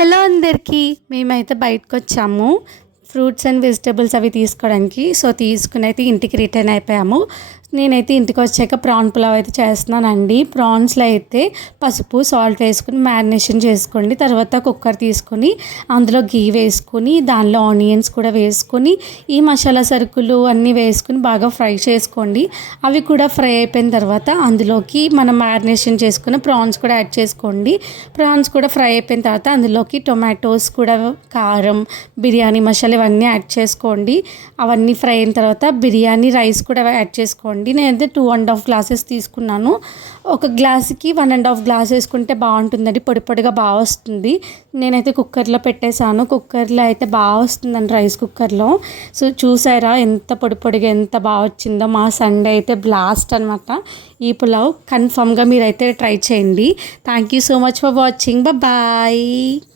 Hello అందరికీ, మేమైతే బయటకొచ్చాము fruits and vegetables అవి తీసుకోవడానికి. సో తీసుకుని అయితే ఇంటికి రిటర్న్ అయిపోయాము. నేనైతే ఇంటికి వచ్చాక ప్రాన్ పులావ్ అయితే చేస్తున్నానండి. ప్రాన్స్లో అయితే పసుపు సాల్ట్ వేసుకుని మ్యారినేషన్ చేసుకోండి. తర్వాత కుక్కర్ తీసుకొని అందులో గీ వేసుకొని దానిలో ఆనియన్స్ కూడా వేసుకొని ఈ మసాలా సరుకులు అన్నీ వేసుకుని బాగా ఫ్రై చేసుకోండి. అవి కూడా ఫ్రై అయిపోయిన తర్వాత అందులోకి మనం మ్యారినేషన్ చేసుకున్న ప్రాన్స్ కూడా యాడ్ చేసుకోండి. ప్రాన్స్ కూడా ఫ్రై అయిపోయిన తర్వాత అందులోకి టొమాటోస్ కూడా, కారం, బిర్యానీ మసాలా ఇవన్నీ యాడ్ చేసుకోండి. అవన్నీ ఫ్రై అయిన తర్వాత బిర్యానీ రైస్ కూడా యాడ్ చేసుకోండి. నేనైతే 2.5 గ్లాసెస్ తీసుకున్నాను. ఒక గ్లాస్కి 1.5 గ్లాస్ వేసుకుంటే బాగుంటుందండి, పొడి పొడిగా బాగా వస్తుంది. నేనైతే కుక్కర్లో పెట్టేశాను. కుక్కర్లో అయితే బాగా వస్తుందండి, రైస్ కుక్కర్లో. సో చూసారా ఎంత పొడి పొడిగా ఎంత బాగా వచ్చిందో. మా సండే అయితే బ్లాస్ట్ అనమాట. ఈ పులావ్ కన్ఫామ్గా మీరైతే ట్రై చేయండి. Thank you so much for watching. Bye.